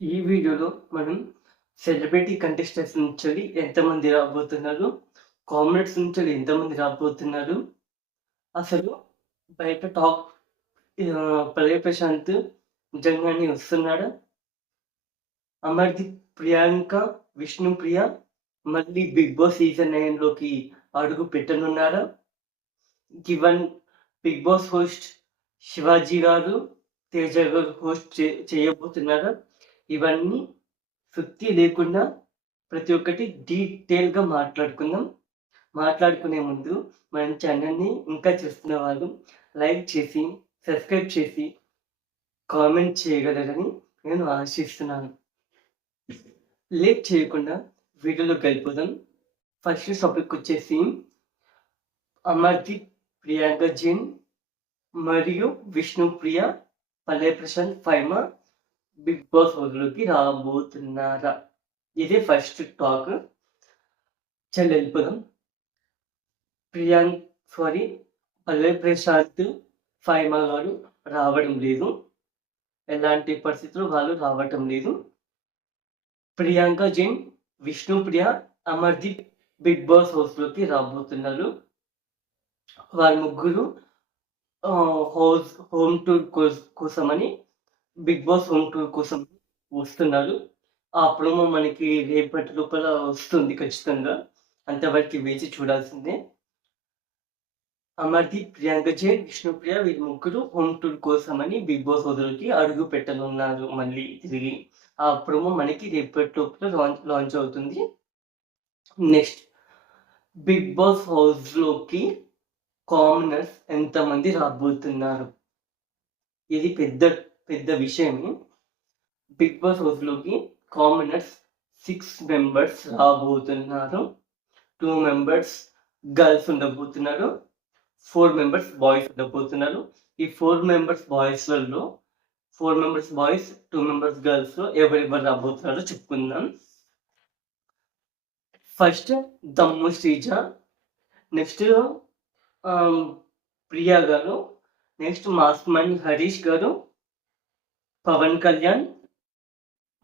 ఈ వీడియోలో మనం సెలబ్రిటీ కంటెస్టెంట్స్ నుంచి ఎంతమంది రాబోతున్నారు, కామెంట్స్ నుంచి ఎంతమంది రాబోతున్నారు, అసలు బయట టాక్ పల్లవి ప్రశాంత్ నిజంగానే వస్తున్నాడా, అమర్దీప్, ప్రియాంక, విష్ణుప్రియ మళ్ళీ బిగ్ బాస్ సీజన్ 9లోకి అడుగు పెట్టనున్నారా, given Bigg Boss host Shivaji garu, Teja గారు హోస్ట్ చేయబోతున్నారా, ఇవన్నీ సుత్తి లేకుండా ప్రతి ఒక్కటి డీటెయిల్గా మాట్లాడుకుందాం. మాట్లాడుకునే ముందు మన ఛానల్ని ఇంకా చూస్తున్న వాళ్ళు లైక్ చేసి సబ్స్క్రైబ్ చేసి కామెంట్ చేయగలరని నేను ఆశిస్తున్నాను. లేట్ చేయకుండా వీడియోలోకి వెళ్ళిపోదాం. ఫస్ట్ టాపిక్ వచ్చేసి అమర్దీప్, ప్రియాంక జైన్ మరియు విష్ణుప్రియ, పల్లవి ప్రశాంత్, ఫైమా బిగ్ బాస్ హౌస్లోకి రాబోతున్నారా, ఇదే ఫస్ట్ టాక్. చల్ వెళ్ళిపోదాం. పల్లవి ప్రశాంత్, ఫైమా గారు రావడం లేదు, ఎలాంటి పరిస్థితులు వాళ్ళు రావటం లేదు. ప్రియాంక జైన్, విష్ణుప్రియ, అమర్దీప్ బిగ్ బాస్ హౌస్లోకి రాబోతున్నారు. వారి ముగ్గురు హోమ్ టూర్ కోసమని బిగ్ బాస్ హోమ్ టూర్ కోసం వస్తున్నారు. ఆ ప్రోమో మనకి రేపటి లోపల వస్తుంది ఖచ్చితంగా, అంతవరకు వేచి చూడాల్సిందే. అమర్దీప్, ప్రియాంక జైన్, విష్ణుప్రియ వీళ్ళు ముగ్గురు హోమ్ టూర్ కోసమని బిగ్ బాస్ హౌస్లోకి అడుగు పెట్టనున్నారు. మళ్ళీ తిరిగి ఆ ప్రోమో మనకి రేపటి లోపల లాంచ్ అవుతుంది. నెక్స్ట్, బిగ్ బాస్ హౌస్లోకి కామనర్స్ ఎంతమంది రాబోతున్నారు, ఇది పెద్ద పెద్ద విషయమే. బిగ్ బాస్ హౌస్లోకి కామనర్స్ 6 మెంబర్స్ రాబోతున్నారు. 2 మెంబర్స్ గర్ల్స్ ఉండబోతున్నారు, 4 మెంబర్స్ బాయ్స్ ఉండబోతున్నారు. ఈ 4 మెంబర్స్ బాయ్స్లలో 4 మెంబర్స్ బాయ్స్, 2 మెంబర్స్ గర్ల్స్లో ఎవరెవరు రాబోతున్నారో చెప్పుకుందాం. ఫస్ట్ దమ్ము శ్రీజ, నెక్స్ట్ ప్రియా గారు, నెక్స్ట్ మాస్మణి హరీష్ గారు, పవన్ కళ్యాణ్,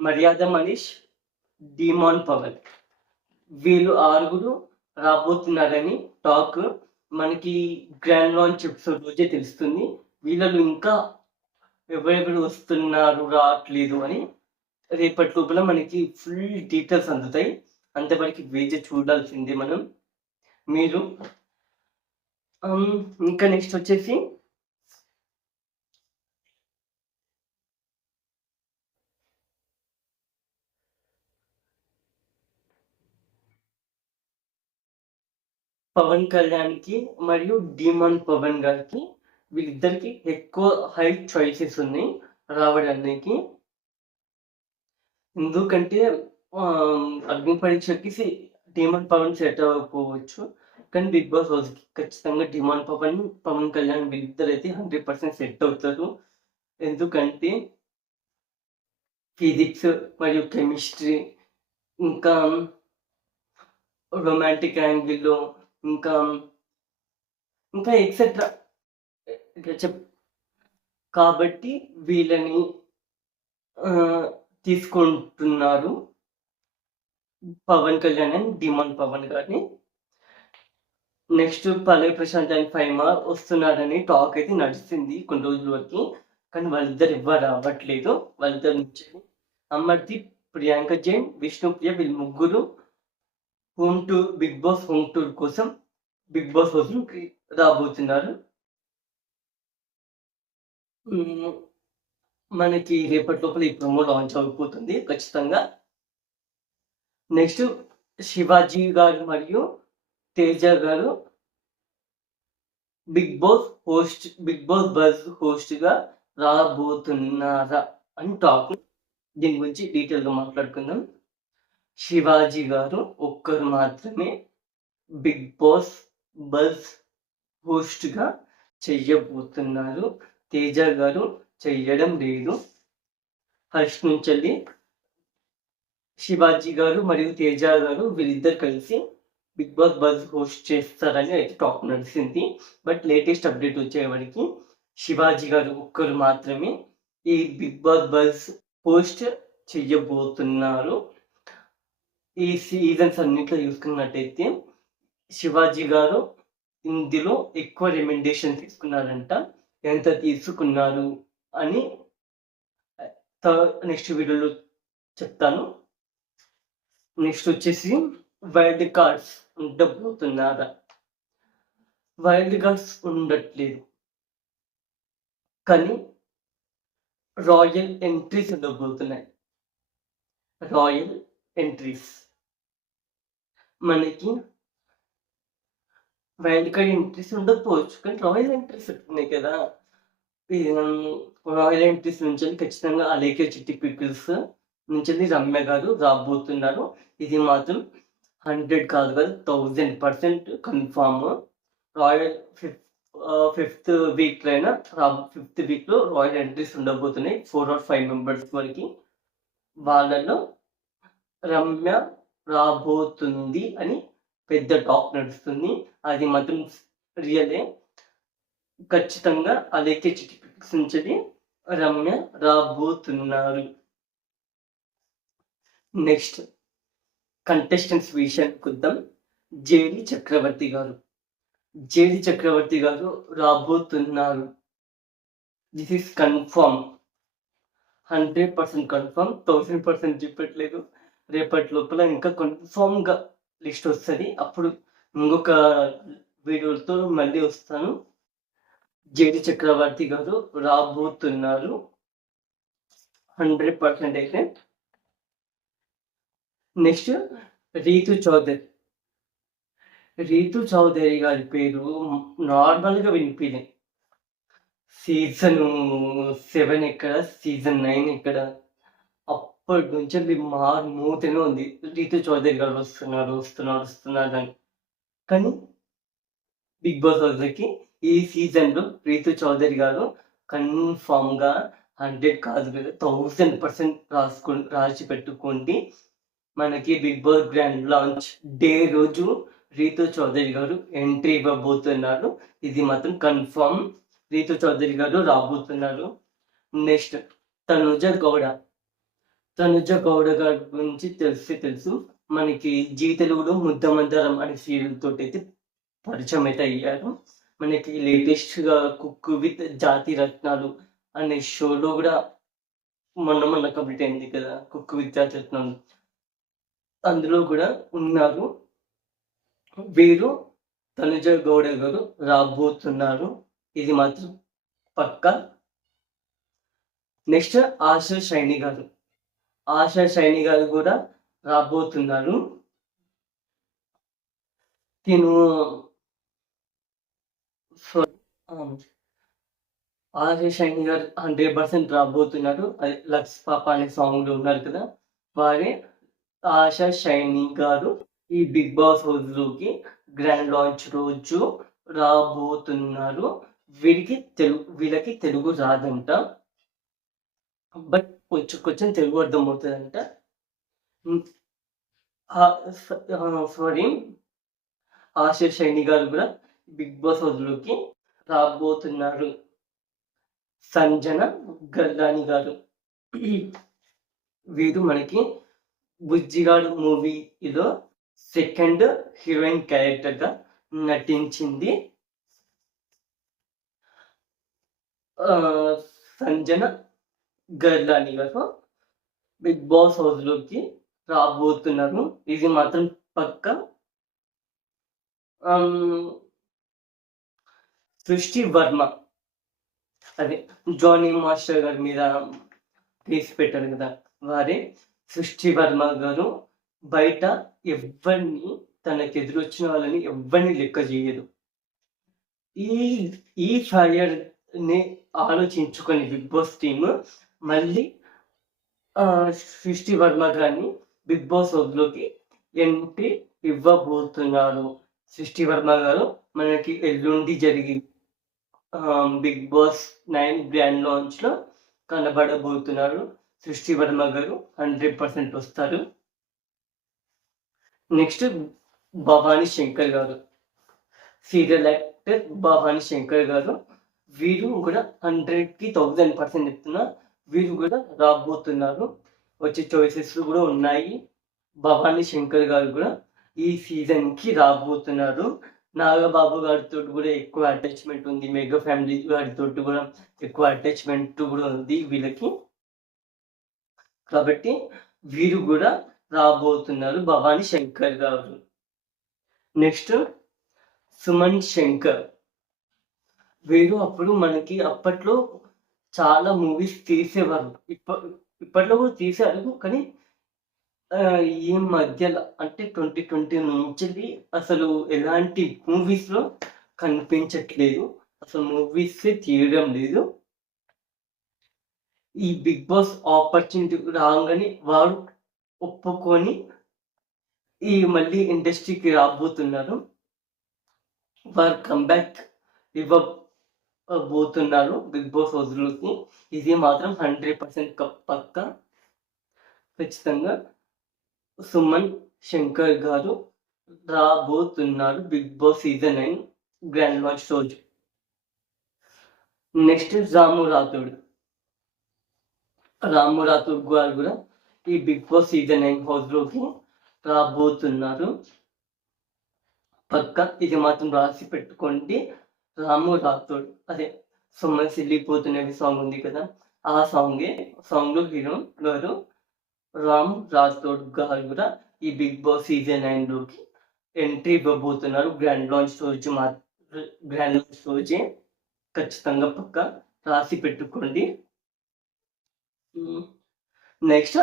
మర్యాద మనీష్, డిమాన్ పవన్, వీళ్ళు 6 రాబోతున్నారని టాక్. మనకి గ్రాండ్ లాంచ్ ఎపిసోడ్ రోజే తెలుస్తుంది. వీళ్ళలో ఇంకా ఎవరెవరు వస్తున్నారు రావట్లేదు అని రేపటి లోపల మనకి ఫుల్ డీటెయిల్స్ అందుతాయి. అంతవరకు వేచి చూడాల్సిందే మనం. మీరు ఇంకా నెక్స్ట్ వచ్చేసి పవన్ కళ్యాణ్కి మరియు డిమాన్ పవన్ గారికి, వీళ్ళిద్దరికి ఎక్కువ హై చాయిసెస్ ఉన్నాయి రావడానికి. ఎందుకంటే అగ్ని పరీక్షకి డిమాండ్ పవన్ సెట్ అవ్వకపోవచ్చు, కానీ బిగ్ బాస్ హౌస్కి ఖచ్చితంగా డిమాండ్ పవన్ కళ్యాణ్ వీళ్ళిద్దరు అయితే 100% సెట్ అవుతారు. ఎందుకంటే ఫిజిక్స్ మరియు కెమిస్ట్రీ, ఇంకా రొమాంటిక్ యాంగిల్లో, ఇంకా ఇంకా ఎక్సెట్రా కాబట్టి వీళ్ళని తీసుకుంటున్నారు పవన్ కళ్యాణ్ అండ్ డిమాండ్ పవన్ గారిని. నెక్స్ట్ పల్లవి ప్రశాంత్ అండ్ ఫైమా వస్తున్నారని టాక్ అయితే నడిచింది కొన్ని రోజుల వరకు, కానీ వాళ్ళిద్దరు ఎవ్వరు రావట్లేదు. వాళ్ళిద్దరు నుంచి అమర్దీప్, ప్రియాంక జైన్, విష్ణుప్రియ వీళ్ళు ముగ్గురు బిగ్ బాస్ హోమ్ టూర్ కోసం బిగ్ బాస్ హౌస్లోకి రాబోతున్నారు. మనకి రేపటి లోపల ఈ ప్రోమో లాంచ్ అయిపోతుంది ఖచ్చితంగా. నెక్స్ట్, శివాజీ గారు మరియు తేజ గారు బిగ్ బాస్ బజ్ హోస్ట్గా రాబోతున్నారా అని టాక్. దీని గురించి డీటెయిల్గా మాట్లాడుకుందాం. శివాజీ గారు ఒక్కరు మాత్రమే బిగ్ బాస్ బజ్ హోస్ట్గా చెయ్యబోతున్నారు, తేజ గారు చెయ్యడం లేదు. ఫస్ట్ నుంచి శివాజీ గారు మరియు తేజ గారు వీళ్ళిద్దరు కలిసి బిగ్ బాస్ బజ్ హోస్ట్ చేస్తారని అయితే టాక్ నడిచింది. బట్ లేటెస్ట్ అప్డేట్ వచ్చేవాడికి శివాజీ గారు ఒక్కరు మాత్రమే ఈ బిగ్ బాస్ బజ్ హోస్ట్ చెయ్యబోతున్నారు. ఈ సీజన్స్ అన్నిట్లో చూసుకున్నట్టయితే శివాజీ గారు ఇందులో ఎక్కువ రెమెండేషన్ తీసుకున్నారంట. ఎంత తీసుకున్నారు అని నెక్స్ట్ వీడియోలో చెప్తాను. నెక్స్ట్ వచ్చేసి వైల్డ్ కార్డ్స్ ఉండబోతున్నారా? వైల్డ్ కార్డ్స్ ఉండట్లేదు, కానీ రాయల్ ఎంట్రీస్ ఉండబోతున్నాయి. రాయల్ ఎంట్రీస్ మనకి వైల్డ్ కార్డ్ ఎంట్రీస్ ఉండకపోవచ్చు, కానీ రాయల్ ఎంట్రీస్ ఉన్నాయి కదా. రాయల్ ఎంట్రీస్ నుంచి ఖచ్చితంగా అలేఖ్య చిట్టి పీపుల్స్ నుంచి రమ్య గారు రాబోతున్నారు. ఇది మాత్రం 100 కాదు కదా, 1000% కన్ఫామ్. రాయల్ ఫిఫ్త్ వీక్ అయినా ఫిఫ్త్ వీక్ లో రాయల్ ఎంట్రీస్ ఉండబోతున్నాయి, 4 or 5 మెంబర్స్ వరకు. వాళ్ళలో రమ్య రాబోతుంది అని పెద్ద టాక్ నడుస్తుంది. అది మాత్రం రియలే. ఖచ్చితంగా అలేఖ్య చిట్టి పిక్స్ నుంచి రమ్య రాబోతున్నారు. నెక్స్ట్ కంటెస్టెంట్స్ విషయానికి వద్దాం. జేడి చక్రవర్తి గారు రాబోతున్నారు. దిస్ ఈస్ కన్ఫర్మ్, 100% కన్ఫర్మ్, 1000% చెప్పట్లేదు. రేపటి లోపల ఇంకా కన్ఫర్మ్ గా లిస్ట్ వస్తుంది. అప్పుడు ఇంకొక వీడియోతో మళ్ళీ వస్తాను. జేడి చక్రవర్తి గారు రాబోతున్నారు 100% అయితే. నెక్స్ట్ రీతు చౌదరి గారి పేరు నార్మల్గా వినిపించింది. సీజన్ 7 ఎక్కడ, సీజన్ 9 ఎక్కడ, అప్పటి నుంచి అది మూతనే ఉంది. రీతు చౌదరి గారు వస్తున్నారు అని. కానీ బిగ్ బాస్ హౌస్కి ఈ సీజన్లో రీతు చౌదరి గారు కన్ఫామ్గా 100 కాదు కదా, 1000% రాసి పెట్టుకోండి. మనకి Bigg Boss grand launch day రోజు రీతు చౌదరి గారు ఎంట్రీ ఇవ్వబోతున్నారు. ఇది మాత్రం కన్ఫర్మ్, రీతు చౌదరి గారు రాబోతున్నారు. నెక్స్ట్ తనుజ గౌడ గారి గురించి తెలుసు. మనకి జీ తెలుగులో ముద్దమందరం అనే సీరియల్ తోటి అయితే పరిచయం అయితే అయ్యారు. మనకి లేటెస్ట్ గా కుక్ విత్ జాతి రత్నాలు అనే షోలో కూడా మొన్న కంప్లీట్ అయింది కదా, కుక్ విత్ జాతి రత్నాలు, అందులో కూడా ఉన్నారు. వీరు తనుజ గౌడ గారు రాబోతున్నారు, ఇది మాత్రం పక్కా. నెక్స్ట్ ఆశా షైని గారు కూడా రాబోతున్నారు. ఆశా షైని గారు 100% రాబోతున్నారు. అది లక్స్ పాప అనే సాంగ్ లో ఉన్నారు కదా, వారే ఆశా షైని గారు ఈ బిగ్ బాస్ హౌస్ లోకి గ్రాండ్ లాంచ్ రోజు రాబోతున్నారు. వీళ్ళకి తెలుగు రాదంట, బట్ కొంచెం తెలుగు అర్థమవుతుందంట. సారీ, ఆశా షైని గారు కూడా బిగ్ బాస్ హౌస్ లోకి రాబోతున్నారు. సంజన గల్లాని గారు, వీరు మనకి బుజ్జిగాడు మూవీలో సెకండ్ హీరోయిన్ క్యారెక్టర్ గా నటించింది. సంజన గల్లాని గారు బిగ్ బాస్ హౌస్ లోకి రాబోతున్నారు, ఇది మాత్రం పక్క. సృష్టి వర్మ, అదే జానీ మాస్టర్ గారి మీద కేసు పెట్టారు కదా, వారే సృష్టి వర్మ గారు బయట ఎవరిని, తనకు ఎదురొచ్చిన వాళ్ళని ఎవరిని లెక్క చేయదు. ఈ ఫైర్ ని ఆలోచించుకొని బిగ్ బాస్ టీమ్ మళ్ళీ సృష్టి వర్మ గారిని బిగ్ బాస్ హౌస్లోకి ఎంట్రీ ఇవ్వబోతున్నారు. సృష్టి వర్మ గారు మనకి ఎల్లుండి జరిగి బిగ్ బాస్ 9 గ్రాండ్ లాంచ్ లో కనబడబోతున్నారు. సృష్టి వర్మ గారు 100% వస్తారు. నెక్స్ట్ భవానీ శంకర్ గారు, సీరియల్ యాక్టర్ భవానీ శంకర్ గారు, వీరు కూడా 100కి 1000% చెప్తున్నా, వీరు కూడా రాబోతున్నారు. వచ్చే చాయిసెస్ కూడా ఉన్నాయి. భవానీ శంకర్ గారు కూడా ఈ సీజన్కి రాబోతున్నారు. నాగబాబు గారితో కూడా ఎక్కువ అటాచ్మెంట్ ఉంది. మెగా ఫ్యామిలీ గారితో కూడా ఎక్కువ అటాచ్మెంట్ కూడా ఉంది వీళ్ళకి. కాబట్టి వీరు కూడా రాబోతున్నారు, భవానీ శంకర్ గారు. నెక్స్ట్ సుమన్ శంకర్. వీరు అప్పుడు మనకి అప్పట్లో చాలా మూవీస్ తీసేవారు. ఇప్పట్లో కూడా తీశారు, కానీ ఈ మధ్యలో అంటే 2020 నుంచి అసలు ఎలాంటి మూవీస్లో కనిపించట్లేదు. అసలు మూవీస్ తీయడం లేదు. ఈ బిగ్ బాస్ ఆపర్చునిటీ రాగానే వారు ఒప్పుకొని ఈ మళ్ళీ ఇండస్ట్రీకి రాబోతున్నారు. వారు కంబ్యాక్ ఇవ్వబోతున్నారు బిగ్ బాస్ హౌస్లోకి. ఇది మాత్రం 100% పక్క. ఖచ్చితంగా సుమన్ శంకర్ గారు రాబోతున్నారు Bigg Boss season 9 grand launch రోజు. నెక్స్ట్ రాము రాథోడ్ గారు కూడా ఈ బిగ్ బాస్ సీజన్ 9 హౌస్లోకి రాబోతున్నారు పక్క. ఇది మాత్రం రాసి పెట్టుకోండి. రాము రాథోడ్, అదే సుమన్ సిల్లిపోతున్నవి సాంగ్ ఉంది కదా, ఆ సాంగ్లో హీరో గారు రామ్ రాథోడ్ గారు కూడా ఈ బిగ్ బాస్ సీజన్ 9లోకి ఎంట్రీ ఇవ్వబోతున్నారు. గ్రాండ్ లాంచ్ రోజే ఖచ్చితంగా పక్క రాసి పెట్టుకోండి. నెక్స్ట్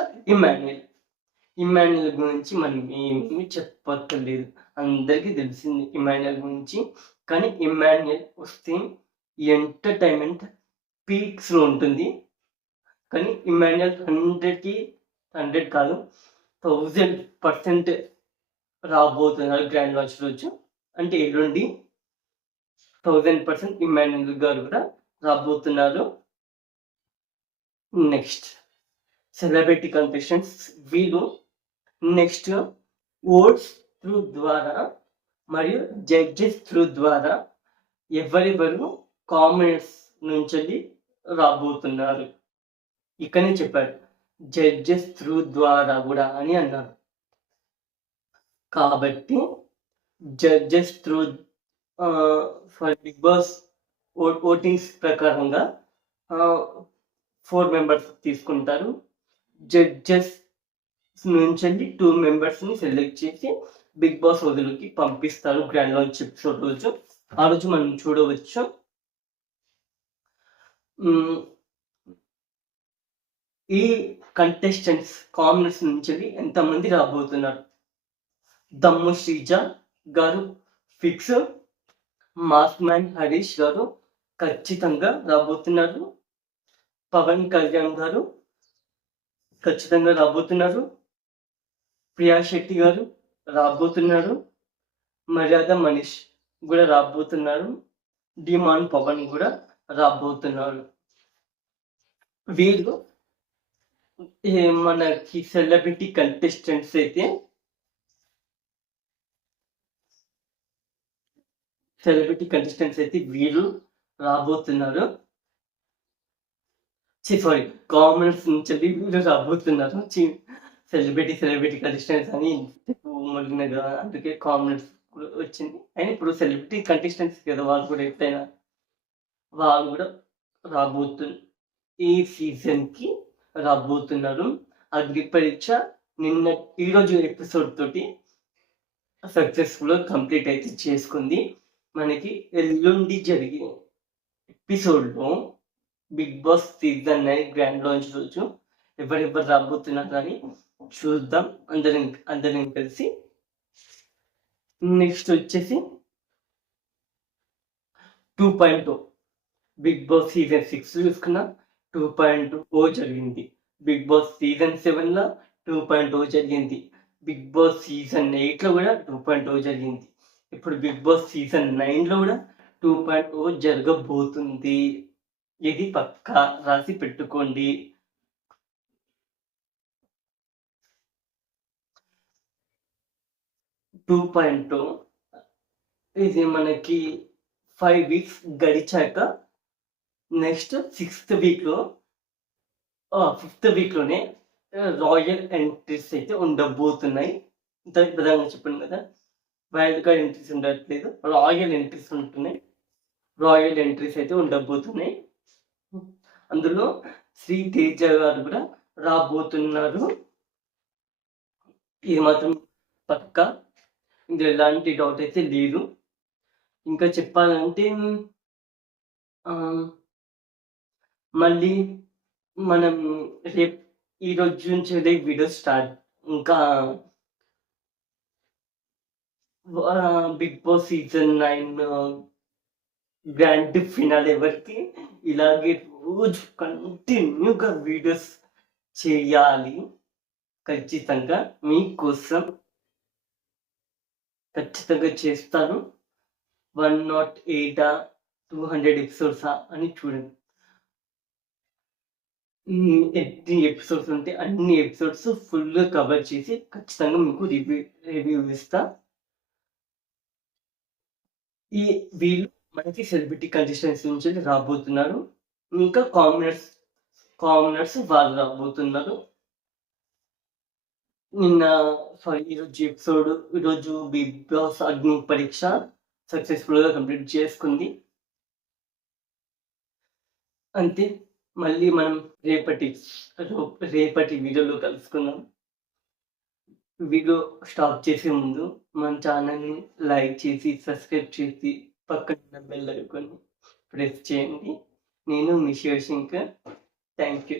ఇమాన్యుయల్ గురించి మనం ఏమీ చెప్పక్కర్లేదు, అందరికీ తెలిసింది ఇమాన్యుయల్ గురించి. కానీ ఇమాన్యుయల్ వస్తే ఎంటర్టైన్మెంట్ పీక్స్లో ఉంటుంది. కానీ ఇమాన్యుయల్ 100 కాదు 1000% రాబోతున్నారు గ్రాండ్ లాంచ్ రోజు. అంటే ఎల్లుండి 1000% ఇమాన్యుయల్ గారు కూడా రాబోతున్నారు. Next celebrity contestants. వీళ్ళు నెక్స్ట్ ఓట్స్ త్రూ ద్వారా మరియు జడ్జెస్ త్రూ ద్వారా ఎవరెవరు కామెంట్స్ నుంచి రాబోతున్నారు. ఇక్కడనే చెప్పారు జడ్జెస్ త్రూ ద్వారా కూడా అని అన్నారు. కాబట్టి judges through for Bigg Boss votings ప్రకారంగా 4 members తీసుకుంటారు. జడ్జెస్ నుంచి 2 members సెలెక్ట్ చేసి బిగ్ బాస్ రోజులకి పంపిస్తారు గ్రాండ్ లాంచ్ ఎపిసోడ్ రోజు. ఆ రోజు మనం చూడవచ్చు ఈ కంటెస్టెంట్స్ కామెంట్స్ నుంచి ఎంతమంది రాబోతున్నారు. దమ్ము శ్రీజ గారు ఫిక్స్. మాస్క్ మ్యాన్ హరీష్ గారు ఖచ్చితంగా రాబోతున్నారు. పవన్ కళ్యాణ్ గారు ఖచ్చితంగా రాబోతున్నారు. ప్రియా శెట్టి గారు రాబోతున్నారు. మర్యాద మనీష్ కూడా రాబోతున్నారు. డిమాన్ పవన్ కూడా రాబోతున్నారు. వీళ్ళు మనకి సెలబ్రిటీ కంటెస్టెంట్స్ అయితే వీళ్ళు రాబోతున్నారు. సారీ, కామెంట్స్ నుంచి వీళ్ళు రాబోతున్నారు. సెలబ్రిటీ కంటెస్టెంట్స్ అని మొదలైన కదా, అందుకే కామెంట్స్ వచ్చింది. అయినా ఇప్పుడు సెలబ్రిటీ కంటెస్టెంట్స్ కదా, వాళ్ళు కూడా ఎప్పుడైనా వాళ్ళు కూడా ఈ సీజన్కి రాబోతున్నారు. అగ్ని పరీక్ష ఈరోజు ఎపిసోడ్ తోటి సక్సెస్ఫుల్గా కంప్లీట్ అయితే చేసుకుంది. మనకి ఎల్లుండి జరిగే ఎపిసోడ్లో Bigg Boss season 9 grand launch రోజు ఎవరెవరు రాబోతున్నారు అని చూద్దాం అందరం కలిసి. నెక్స్ట్ వచ్చేసి 2.0 బిగ్ బాస్ సీజన్ 6 చూసుకున్నా 2.0 జరిగింది. బిగ్ బాస్ సీజన్ 7లో 2.0 జరిగింది. బిగ్ బాస్ సీజన్ 8లో కూడా 2.0 జరిగింది. ఇప్పుడు బిగ్ బాస్ సీజన్ 9లో కూడా 2.0 జరగబోతుంది. ఇది పక్కా రాసి పెట్టుకోండి. ఇది మనకి 5 weeks గడిచాక నెక్స్ట్ 5th weekలోనే రాయల్ ఎంట్రీస్ అయితే ఉండబోతున్నాయి. ఇంత విధంగా చెప్పాను కదా! వైల్డ్ కార్డ్ ఎంట్రీస్ ఉండట్లేదు. రాయల్ ఎంట్రీస్ ఉంటున్నాయి. రాయల్ ఎంట్రీస్ అయితే ఉండబోతున్నాయి. అందులో శ్రీ తేజ గారు కూడా రాబోతున్నారు. ఇది మాత్రం పక్కా. ఇందులో ఎలాంటి డౌట్ అయితే లేదు. ఇంకా చెప్పాలంటే మళ్ళీ మనం రేపు ఈరోజు నుంచి రేపు వీడియో స్టార్ట్. ఇంకా Bigg Boss season 9 grand finale వరకి ఇలాగే రోజు కంటిన్యూగా వీడియోస్ చేయాలి. ఖచ్చితంగా మీకోసం ఖచ్చితంగా చేస్తాను. 108 200 ఎపిసోడ్సా అని చూడండి. ఎన్ని ఎపిసోడ్స్ ఉంటే అన్ని ఎపిసోడ్స్ ఫుల్ కవర్ చేసి ఖచ్చితంగా మీకు రివ్యూ ఇస్తా. వీళ్ళు మనకి సెలబ్రిటీ కంటెస్టెంట్స్ నుంచి రాబోతున్నారు. ఇంకా కామనర్స్ వాళ్ళు రాబోతున్నారు. ఈరోజు బిగ్ బాస్ అగ్ని పరీక్ష సక్సెస్ఫుల్ గా కంప్లీట్ చేసుకుంది. అంతే. మళ్ళీ మనం రేపటి వీడియోలో కలుసుకుందాం. వీడియో స్టాప్ చేసే ముందు మన ఛానల్ని లైక్ చేసి సబ్స్క్రైబ్ చేసి పక్కన బెల్ ఐకాన్ని ప్రెస్ చేయండి. నేను మీ శివశంకర్. Thank you.